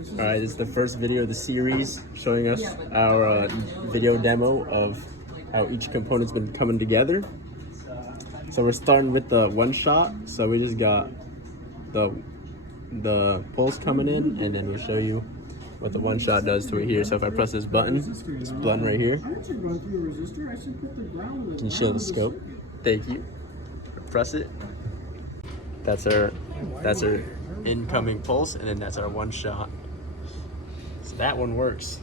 All right, this is the first video of the series showing us our video demo of how each component's been coming together. So we're starting with the one shot. So we just got the pulse coming in, and then we'll show you what the one shot does to it here. So if I press this button, this button right here, can you show the scope? Thank you. Press it. That's our incoming pulse, and then that's our one shot. So that one works.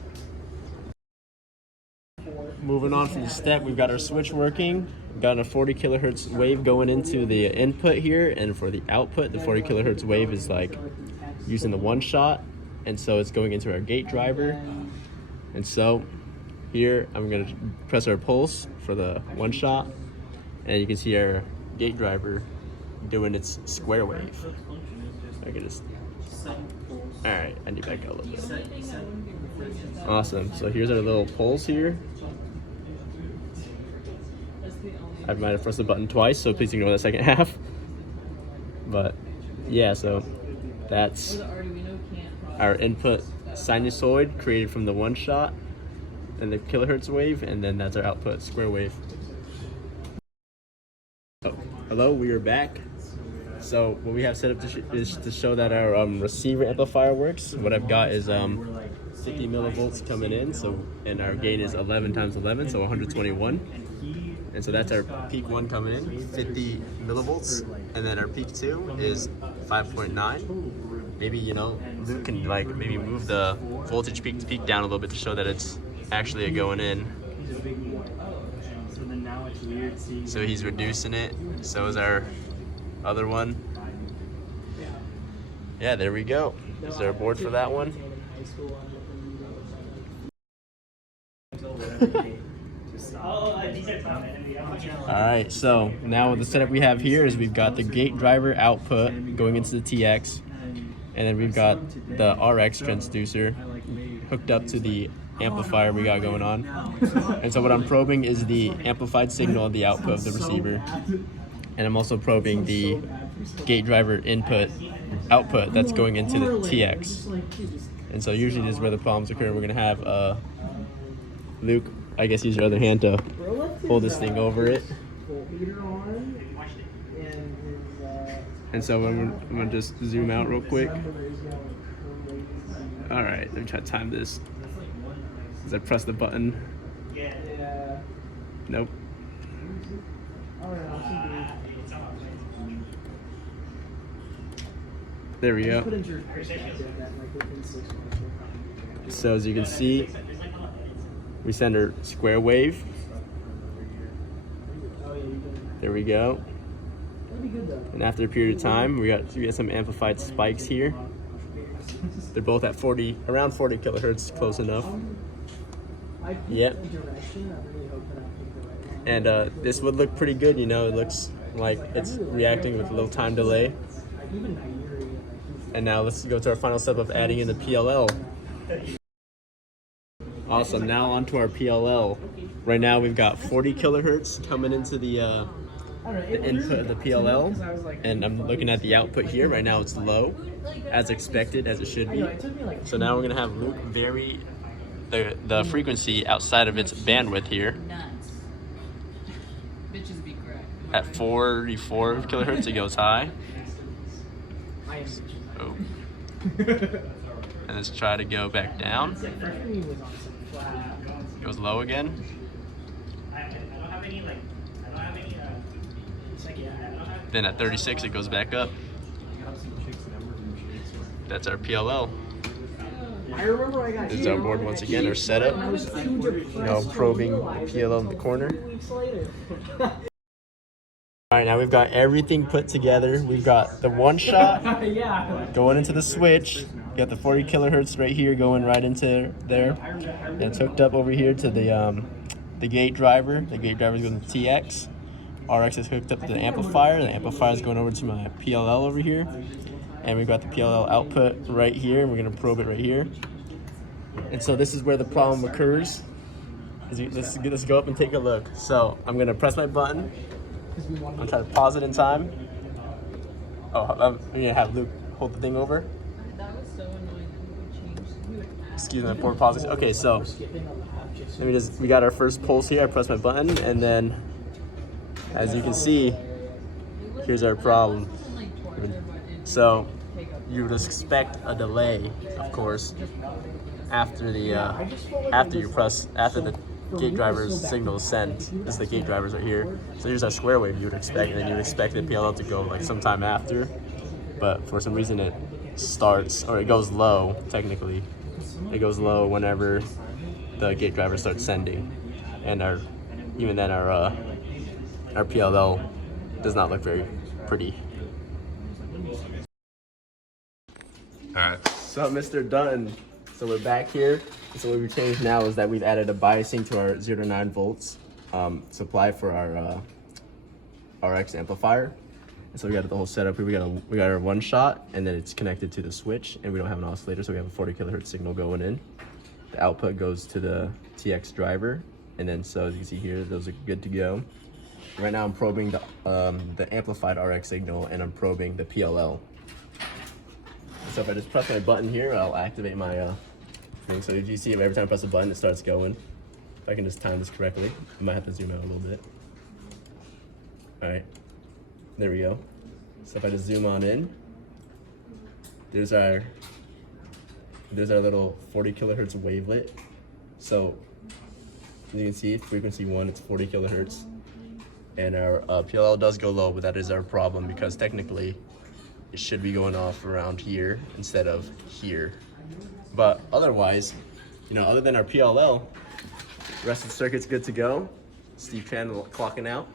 Moving on from the step, we've got our switch working. We've got a 40 kilohertz wave going into the input here, and for the output, the 40 kilohertz wave is like using the one shot, and so it's going into our gate driver. And so here I'm gonna press our pulse for the one shot, and you can see our gate driver doing its square wave. I can just, all right, I need to back up a little bit. Awesome, so here's our little pulse here. I might have pressed the button twice, so please ignore the second half. But yeah, so that's our input sinusoid created from the one shot and the kilohertz wave, and then that's our output square wave. Oh, hello, we are back. So what we have set up is to show that our receiver amplifier works. What I've got is 50 millivolts coming in, so, and our gain is 11 times 11, so 121. And so that's our peak 1 coming in, 50 millivolts, and then our peak 2 is 5.9. Maybe, you know, Luke can like maybe move the voltage peak to peak down a little bit to show that it's actually a going in. So he's reducing it, so is our other one. Yeah, there we go. Is there a board for that one? Alright, so now the setup we have here is we've got the gate driver output going into the TX, and then we've got the RX transducer hooked up to the amplifier we got going on. And so what I'm probing is the amplified signal at the output of the receiver, and I'm also probing the gate driver output that's going into the TX. And so usually this is where the problems occur. We're gonna have Luke, I guess, use your other hand to hold this thing over it. And so I'm gonna just zoom out real quick. All right, let me try to time this. As I press the button. Nope. There we go. So as you can see, we send our square wave. There we go. And after a period of time, we got some amplified spikes here. They're both at around 40 kilohertz, close enough. Yep. And this would look pretty good, you know. It looks like it's reacting with a little time delay. And now let's go to our final step of adding in the PLL. Awesome, now onto our PLL. Right now we've got 40 kilohertz coming into the input of the PLL, and I'm looking at the output here. Right now it's low, as expected, as it should be. So now we're gonna have Luke vary the frequency outside of its bandwidth here. At 44 kilohertz it goes high. Oh. And let's try to go back down. Goes low again. Then at 36 it goes back up. That's our PLL. This is our board once again, our setup. Now probing the PLL in the corner. All right, now we've got everything put together. We've got the one shot going into the switch. We got the 40 kilohertz right here going right into there. And it's hooked up over here to the gate driver. The gate driver is going to TX. RX is hooked up to the amplifier. The amplifier is going over to my PLL over here. And we've got the PLL output right here, and we're going to probe it right here. And so this is where the problem occurs. Let's go up and take a look. So I'm going to press my button. I'll try to pause it in time. Oh, I'm gonna have Luke hold the thing over. That was so annoying. Excuse my poor pauses. Okay, so we got our first pulse here. I press my button, and then as you can see, here's our problem. So you would expect a delay, of course, after the gate driver's signal sends. This is the gate drivers right here. So here's our square wave you would expect, and then you would expect the PLL to go like sometime after. But for some reason it starts, or it goes low, technically. It goes low whenever the gate driver starts sending. And even then our PLL does not look very pretty. Alright. So Mr. Dunn, so we're back here. So what we've changed now is that we've added a biasing to our 0 to 9 volts supply for our RX amplifier. And so we got the whole setup here. We got our one shot, and then it's connected to the switch, and we don't have an oscillator, so we have a 40 kilohertz signal going in. The output goes to the TX driver, and then so as you can see here, those are good to go. Right now I'm probing the amplified RX signal, and I'm probing the PLL. So if I just press my button here, I'll activate my thing. So you see every time I press a button, it starts going. If I can just time this correctly, I might have to zoom out a little bit. All right, there we go. So if I just zoom on in, there's our little 40 kilohertz wavelet. So as you can see, frequency 1, it's 40 kilohertz. And our PLL does go low, but that is our problem because technically it should be going off around here instead of here. But otherwise, other than our PLL, the rest of the circuit's good to go. Steve Chan clocking out.